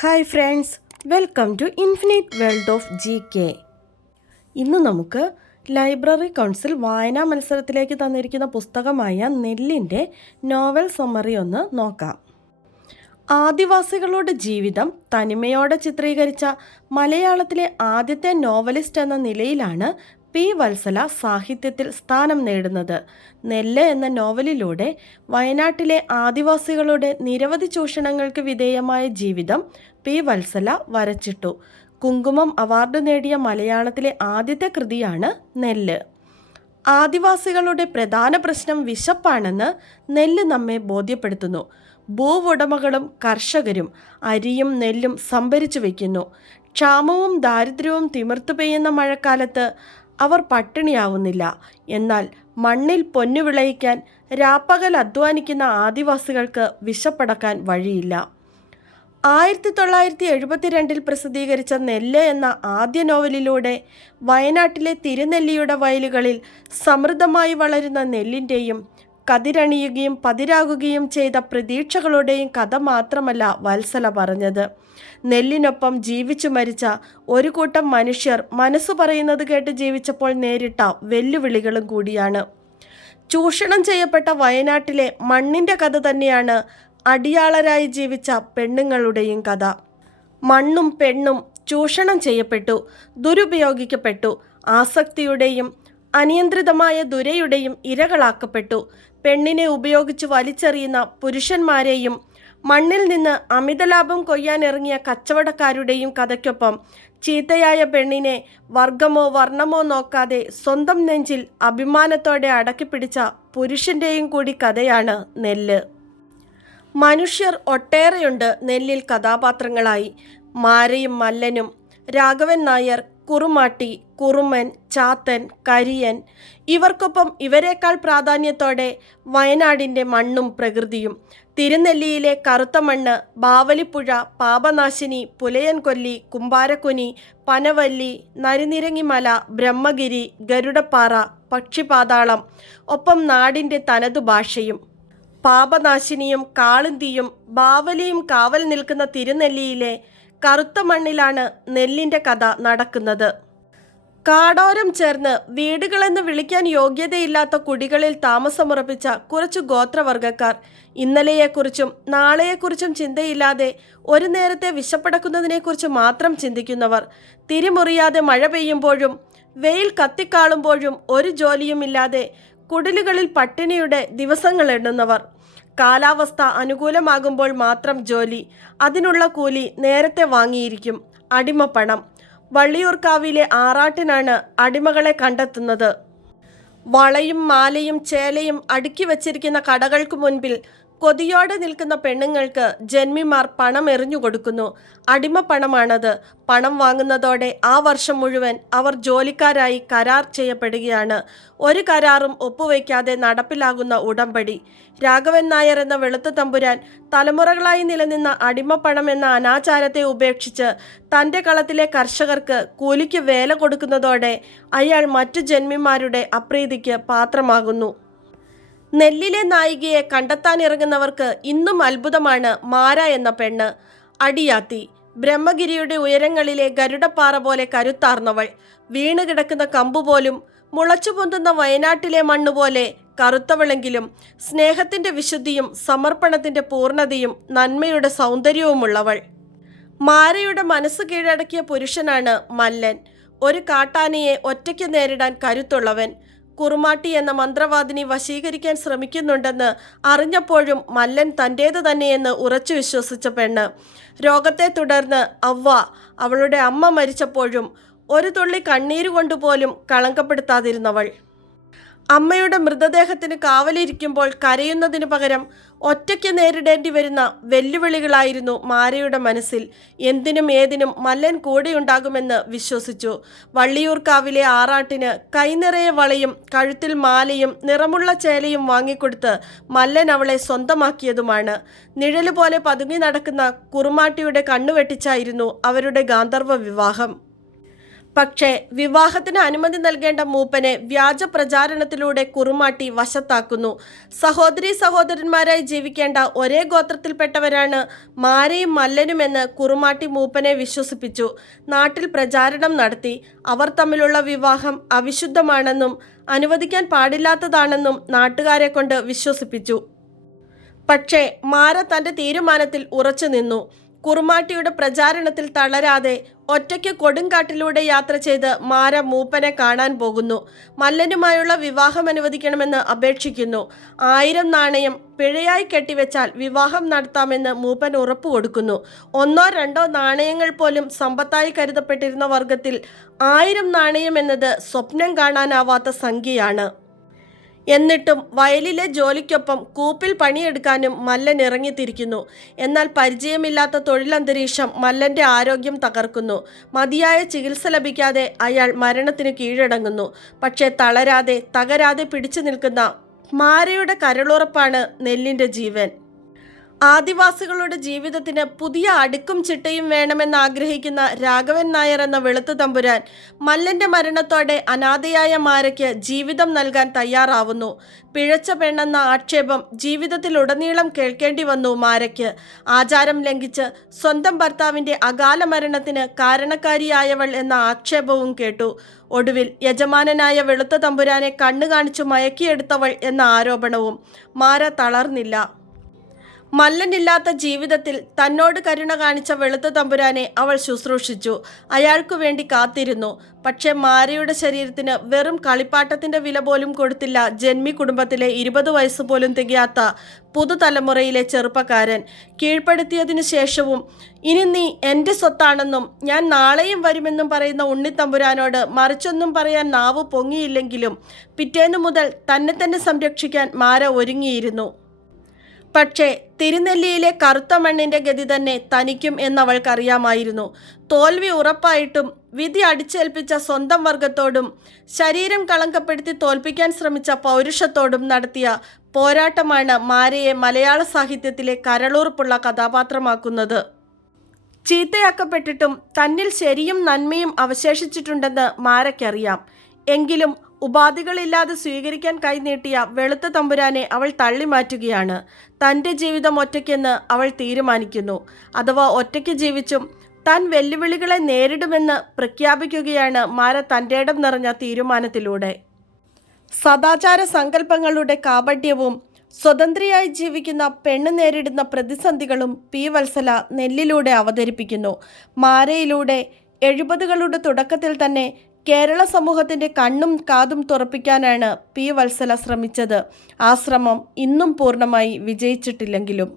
Hi friends, welcome to infinite world of GK. ഇന്ന് നമുക്ക് library council വായനാ മത്സരത്തിലേക്ക് തന്നിരിക്കുന്ന പുസ്തകമായ നെല്ലിൻ്റെ നോവൽ സമ്മറി ഒന്ന് നോക്കാം. ആദിവാസികളുടെ ജീവിതം തനിമയോടെ ചിത്രീകരിച്ച മലയാളത്തിലെ ആദ്യത്തെ നോവലിസ്റ്റ് എന്ന നിലയിലാണ് P. വത്സല സാഹിത്യത്തിൽ സ്ഥാനം നേടുന്നത്. നെല്ല് എന്ന നോവലിലൂടെ വയനാട്ടിലെ ആദിവാസികളുടെ നിരവധി ചൂഷണങ്ങൾക്ക് വിധേയമായ ജീവിതം P. വത്സല വരച്ചിട്ടു. കുങ്കുമം അവാർഡ് നേടിയ മലയാളത്തിലെ ആദ്യത്തെ കൃതിയാണ് നെല്ല്. ആദിവാസികളുടെ പ്രധാന പ്രശ്നം വിശപ്പാണെന്ന് നെല്ല് നമ്മെ ബോധ്യപ്പെടുത്തുന്നു. ഭൂവുടമകളും കർഷകരും അരിയും നെല്ലും സംഭരിച്ചു വയ്ക്കുന്നു. ക്ഷാമവും ദാരിദ്ര്യവും തിമിർത്തു പെയ്യുന്ന മഴക്കാലത്ത് അവർ പട്ടിണിയാവുന്നില്ല. എന്നാൽ മണ്ണിൽ പൊന്നു വിളയിക്കാൻ രാപ്പകൽ അധ്വാനിക്കുന്ന ആദിവാസികൾക്ക് വിശപ്പടക്കാൻ വഴിയില്ല. 1972 പ്രസിദ്ധീകരിച്ച നെല്ല് എന്ന ആദ്യ നോവലിലൂടെ വയനാട്ടിലെ തിരുനെല്ലിയുടെ വയലുകളിൽ സമൃദ്ധമായി വളരുന്ന നെല്ലിൻ്റെയും കതിരണിയുകയും പതിരാകുകയും ചെയ്ത പ്രതീക്ഷകളുടെയും കഥ മാത്രമല്ല വത്സല പറഞ്ഞത്. നെല്ലിനൊപ്പം ജീവിച്ചു മരിച്ച ഒരു കൂട്ടം മനുഷ്യർ മനസ്സു പറയുന്നത് കേട്ട് ജീവിച്ചപ്പോൾ നേരിട്ട വെല്ലുവിളികളും കൂടിയാണ്. ചൂഷണം ചെയ്യപ്പെട്ട വയനാട്ടിലെ മണ്ണിൻ്റെ കഥ തന്നെയാണ് അടിയാളരായി ജീവിച്ച പെണ്ണുങ്ങളുടെയും കഥ. മണ്ണും പെണ്ണും ചൂഷണം ചെയ്യപ്പെട്ടു, ദുരുപയോഗിക്കപ്പെട്ടു, ആസക്തിയുടെയും അനിയന്ത്രിതമായ ദുരയുടെയും ഇരകളാക്കപ്പെട്ടു. പെണ്ണിനെ ഉപയോഗിച്ച് വലിച്ചെറിയുന്ന പുരുഷന്മാരെയും മണ്ണിൽ നിന്ന് അമിതലാഭം കൊയ്യാനിറങ്ങിയ കച്ചവടക്കാരുടെയും കഥയ്ക്കൊപ്പം ചീത്തയായ പെണ്ണിനെ വർഗമോ വർണ്ണമോ നോക്കാതെ സ്വന്തം നെഞ്ചിൽ അഭിമാനത്തോടെ അടക്കിപ്പിടിച്ച പുരുഷൻ്റെയും കൂടി കഥയാണ് നെല്ല്. മനുഷ്യർ ഒട്ടേറെയുണ്ട് നെല്ലിൽ കഥാപാത്രങ്ങളായി. മാരയും മല്ലനും, രാഘവൻ നായർ, കുറുമാട്ടി, കുറുമൻ, ചാത്തൻ, കരിയൻ. ഇവർക്കൊപ്പം ഇവരെക്കാൾ പ്രാധാന്യത്തോടെ വയനാടിൻ്റെ മണ്ണും പ്രകൃതിയും. തിരുനെല്ലിയിലെ കറുത്ത മണ്ണ്, ബാവലിപ്പുഴ, പാപനാശിനി, പുലയൻകൊല്ലി, കുമ്പാരക്കുനി, പനവല്ലി, നരിനിരങ്ങിമല, ബ്രഹ്മഗിരി, ഗരുഡപ്പാറ, പക്ഷിപാതാളം, ഒപ്പം നാടിൻ്റെ തനതു ഭാഷയും. പാപനാശിനിയും കാളിന്തിയും ബാവലിയും കാവൽ നിൽക്കുന്ന തിരുനെല്ലിയിലെ കറുത്ത മണ്ണിലാണ് നെല്ലിൻ്റെ കഥ നടക്കുന്നത്. കാടോരം ചേർന്ന് വീടുകളെന്ന് വിളിക്കാൻ യോഗ്യതയില്ലാത്ത കുടികളിൽ താമസമുറപ്പിച്ച കുറച്ചു ഗോത്രവർഗക്കാർ, ഇന്നലെയെക്കുറിച്ചും നാളെയെക്കുറിച്ചും ചിന്തയില്ലാതെ ഒരു നേരത്തെ വിശപ്പടക്കുന്നതിനെക്കുറിച്ച് മാത്രം ചിന്തിക്കുന്നവർ, തിരിമുറിയാതെ മഴ പെയ്യുമ്പോഴും വെയിൽ കത്തിക്കാളുമ്പോഴും ഒരു ജോലിയുമില്ലാതെ കുടിലുകളിൽ പട്ടിണിയുടെ ദിവസങ്ങൾ എണ്ണുന്നവർ, കാലാവസ്ഥ അനുകൂലമാകുമ്പോൾ മാത്രം ജോലി, അതിനുള്ള കൂലി നേരത്തെ വാങ്ങിയിരിക്കും. അടിമപ്പണം. വള്ളിയൂർക്കാവിലെ ആറാട്ടിനാണ് അടിമകളെ കണ്ടെത്തുന്നത്. വളയും മാലയും ചേലയും അടുക്കി വച്ചിരിക്കുന്ന കടകൾക്ക് മുൻപിൽ കൊതിയോടെ നിൽക്കുന്ന പെണ്ണുങ്ങൾക്ക് ജന്മിമാർ പണം എറിഞ്ഞു കൊടുക്കുന്നു. അടിമപ്പണമാണത്. പണം വാങ്ങുന്നതോടെ ആ വർഷം മുഴുവൻ അവർ ജോലിക്കാരായി കരാർ ചെയ്യപ്പെടുകയാണ്. ഒരു കരാറും ഒപ്പുവയ്ക്കാതെ നടപ്പിലാകുന്ന ഉടമ്പടി. രാഘവൻ നായർ എന്ന വെളുത്ത തമ്പുരാൻ തലമുറകളായി നിലനിന്ന അടിമപ്പണം എന്ന അനാചാരത്തെ ഉപേക്ഷിച്ച് തൻ്റെ കളത്തിലെ കർഷകർക്ക് കൂലിക്ക് വേല കൊടുക്കുന്നതോടെ അയാൾ മറ്റു ജന്മിമാരുടെ അപ്രീതിക്ക് പാത്രമാകുന്നു. നെല്ലിലെ നായികയെ കണ്ടെത്താനിറങ്ങുന്നവർക്ക് ഇന്നും അത്ഭുതമാണ് മാര എന്ന പെണ്ണ്. അടിയാത്തി. ബ്രഹ്മഗിരിയുടെ ഉയരങ്ങളിലെ ഗരുഡപ്പാറ പോലെ കരുത്താർന്നവൾ. വീണ് കിടക്കുന്ന കമ്പുപോലും മുളച്ചു പൊന്തുന്ന വയനാട്ടിലെ മണ്ണുപോലെ കറുത്തവളെങ്കിലും സ്നേഹത്തിൻ്റെ വിശുദ്ധിയും സമർപ്പണത്തിൻ്റെ പൂർണ്ണതയും നന്മയുടെ സൗന്ദര്യവുമുള്ളവൾ. മാരയുടെ മനസ്സ് കീഴടക്കിയ പുരുഷനാണ് മല്ലൻ. ഒരു കാട്ടാനയെ ഒറ്റയ്ക്ക് നേരിടാൻ കരുത്തുള്ളവൻ. കുറുമാട്ടി എന്ന മന്ത്രവാദിനി വശീകരിക്കാൻ ശ്രമിക്കുന്നുണ്ടെന്ന് അറിഞ്ഞപ്പോഴും മല്ലൻ തൻ്റേത് തന്നെയെന്ന് ഉറച്ചു വിശ്വസിച്ച പെണ്ണ്. രോഗത്തെ തുടർന്ന് അവളുടെ അമ്മ മരിച്ചപ്പോഴും ഒരു തുള്ളി കണ്ണീരുകൊണ്ടുപോലും കളങ്കപ്പെടുത്താതിരുന്നവൾ. അമ്മയുടെ മൃതദേഹത്തിന് കാവലിരിക്കുമ്പോൾ കരയുന്നതിന് പകരം ഒറ്റയ്ക്ക് നേരിടേണ്ടി വരുന്ന വെല്ലുവിളികളായിരുന്നു മാരയുടെ മനസ്സിൽ. എന്തിനും ഏതിനും മല്ലൻ കൂടെയുണ്ടാകുമെന്ന് വിശ്വസിച്ചു. വള്ളിയൂർക്കാവിലെ ആറാട്ടിന് കൈനിറയെ വളയും കഴുത്തിൽ മാലയും നിറമുള്ള ചേലയും വാങ്ങിക്കൊടുത്ത് മല്ലൻ അവളെ സ്വന്തമാക്കിയതുമാണ്. നിഴലുപോലെ പതുങ്ങി നടക്കുന്ന കുറുമാട്ടിയുടെ കണ്ണുവെട്ടിച്ചായിരുന്നു അവരുടെ ഗാന്ധർവ വിവാഹം. പക്ഷേ വിവാഹത്തിന് അനുമതി നൽകേണ്ട മൂപ്പനെ വ്യാജ പ്രചാരണത്തിലൂടെ കുറുമാട്ടി വശത്താക്കുന്നു. സഹോദരീ സഹോദരന്മാരായി ജീവിക്കേണ്ട ഒരേ ഗോത്രത്തിൽപ്പെട്ടവരാണ് മാരയും മല്ലനുമെന്ന് കുറുമാട്ടി മൂപ്പനെ വിശ്വസിപ്പിച്ചു. നാട്ടിൽ പ്രചാരണം നടത്തി. അവർ തമ്മിലുള്ള വിവാഹം അവിശുദ്ധമാണെന്നും അനുവദിക്കാൻ പാടില്ലാത്തതാണെന്നും നാട്ടുകാരെ കൊണ്ട് വിശ്വസിപ്പിച്ചു. പക്ഷേ മാര തൻ്റെ തീരുമാനത്തിൽ ഉറച്ചു നിന്നു. കുറുമാട്ടിയുടെ പ്രചാരണത്തിൽ തളരാതെ ഒറ്റയ്ക്ക് കൊടുങ്കാട്ടിലൂടെ യാത്ര ചെയ്ത് മാര മൂപ്പനെ കാണാൻ പോകുന്നു. മല്ലനുമായുള്ള വിവാഹം അനുവദിക്കണമെന്ന് അപേക്ഷിക്കുന്നു. 1000 നാണയം പിഴയായി കെട്ടിവെച്ചാൽ വിവാഹം നടത്താമെന്ന് മൂപ്പൻ ഉറപ്പു കൊടുക്കുന്നു. 1 or 2 നാണയങ്ങൾ പോലും സമ്പത്തായി കരുതപ്പെട്ടിരുന്ന വർഗത്തിൽ 1000 നാണയം എന്നത് സ്വപ്നം കാണാനാവാത്ത സംഖ്യയാണ്. എന്നിട്ടും വയലിലെ ജോലിക്കൊപ്പം കൂപ്പിൽ പണിയെടുക്കാനും മല്ലൻ ഇറങ്ങിത്തിരിക്കുന്നു. എന്നാൽ പരിചയമില്ലാത്ത തൊഴിലന്തരീക്ഷം മല്ലൻ്റെ ആരോഗ്യം തകർക്കുന്നു. മതിയായ ചികിത്സ ലഭിക്കാതെ അയാൾ മരണത്തിന് കീഴടങ്ങുന്നു. പക്ഷേ തകരാതെ പിടിച്ചു നിൽക്കുന്ന മാരയുടെ കരളുറപ്പാണ് നെല്ലിൻ്റെ ജീവൻ. ആദിവാസികളുടെ ജീവിതത്തിന് പുതിയ അടുക്കും ചിട്ടയും വേണമെന്ന് ആഗ്രഹിക്കുന്ന രാഘവൻ നായർ എന്ന വെളുത്ത തമ്പുരാൻ മല്ലൻ്റെ മരണത്തോടെ അനാഥയായ മാരയ്ക്ക് ജീവിതം നൽകാൻ തയ്യാറാവുന്നു. പിഴച്ച പെണ്ണെന്ന ആക്ഷേപം ജീവിതത്തിലുടനീളം കേൾക്കേണ്ടി വന്നു മാരയ്ക്ക്. ആചാരം ലംഘിച്ച് സ്വന്തം ഭർത്താവിൻ്റെ അകാല മരണത്തിന് കാരണക്കാരിയായവൾ എന്ന ആക്ഷേപവും കേട്ടു. ഒടുവിൽ യജമാനനായ വെളുത്ത തമ്പുരാനെ കണ്ണു കാണിച്ചു മയക്കിയെടുത്തവൾ എന്ന ആരോപണവും. മാര തളർന്നില്ല. മല്ലനില്ലാത്ത ജീവിതത്തിൽ തന്നോട് കരുണ കാണിച്ച വെളുത്ത തമ്പുരാനെ അവൾ ശുശ്രൂഷിച്ചു. അയാൾക്കു വേണ്ടി കാത്തിരുന്നു. പക്ഷേ മാരയുടെ ശരീരത്തിന് വെറും കളിപ്പാട്ടത്തിൻ്റെ വില പോലും കൊടുത്തില്ല ജന്മി കുടുംബത്തിലെ 20 വയസ്സ് പോലും തികയാത്ത പുതുതലമുറയിലെ ചെറുപ്പക്കാരൻ. കീഴ്പ്പെടുത്തിയതിനു ശേഷവും ഇനി നീ എൻ്റെ സ്വത്താണെന്നും ഞാൻ നാളെയും വരുമെന്നും പറയുന്ന ഉണ്ണിത്തമ്പുരാനോട് മറിച്ചൊന്നും പറയാൻ നാവ് പൊങ്ങിയില്ലെങ്കിലും പിറ്റേന്നു മുതൽ തന്നെ സംരക്ഷിക്കാൻ മാര ഒരുങ്ങിയിരുന്നു. പക്ഷേ തിരുനെല്ലിയിലെ കറുത്ത മണ്ണിൻ്റെ ഗതി തന്നെ തനിക്കും എന്നവൾക്കറിയാമായിരുന്നു. തോൽവി ഉറപ്പായിട്ടും വിധി അടിച്ചേൽപ്പിച്ച സ്വന്തം വർഗത്തോടും ശരീരം കളങ്കപ്പെടുത്തി തോൽപ്പിക്കാൻ ശ്രമിച്ച പൗരുഷത്തോടും നടത്തിയ പോരാട്ടമാണ് മാരയെ മലയാള സാഹിത്യത്തിലെ കരളുറപ്പുള്ള കഥാപാത്രമാക്കുന്നത്. ചീത്തയാക്കപ്പെട്ടിട്ടും തന്നിൽ ശരിയും നന്മയും അവശേഷിച്ചിട്ടുണ്ടെന്ന് മാരയ്ക്കറിയാം. എങ്കിലും ഉപാധികളില്ലാതെ സ്വീകരിക്കാൻ കൈനീട്ടിയ വെളുത്ത തമ്പുരാനെ അവൾ തള്ളിമാറ്റുകയാണ്. തൻ്റെ ജീവിതം ഒറ്റയ്ക്കെന്ന് അവൾ തീരുമാനിക്കുന്നു. അഥവാ ഒറ്റയ്ക്ക് ജീവിച്ചും താൻ വെല്ലുവിളികളെ നേരിടുമെന്ന് പ്രഖ്യാപിക്കുകയാണ് മാര തൻ്റെ ഇടം നിറഞ്ഞ തീരുമാനത്തിലൂടെ. സദാചാര സങ്കല്പങ്ങളുടെ കാപട്യവും സ്വതന്ത്രയായി ജീവിക്കുന്ന പെണ്ണ് നേരിടുന്ന പ്രതിസന്ധികളും പി. വത്സല നെല്ലിലൂടെ അവതരിപ്പിക്കുന്നു. മാരയിലൂടെ 70കളുടെ തുടക്കത്തിൽ തന്നെ കേരള സമൂഹത്തിൻ്റെ കണ്ണും കാതും തുറപ്പിക്കാനാണ് പി. വത്സല ശ്രമിച്ചത്. ആ ശ്രമം ഇന്നും പൂർണ്ണമായി വിജയിച്ചിട്ടില്ലെങ്കിലും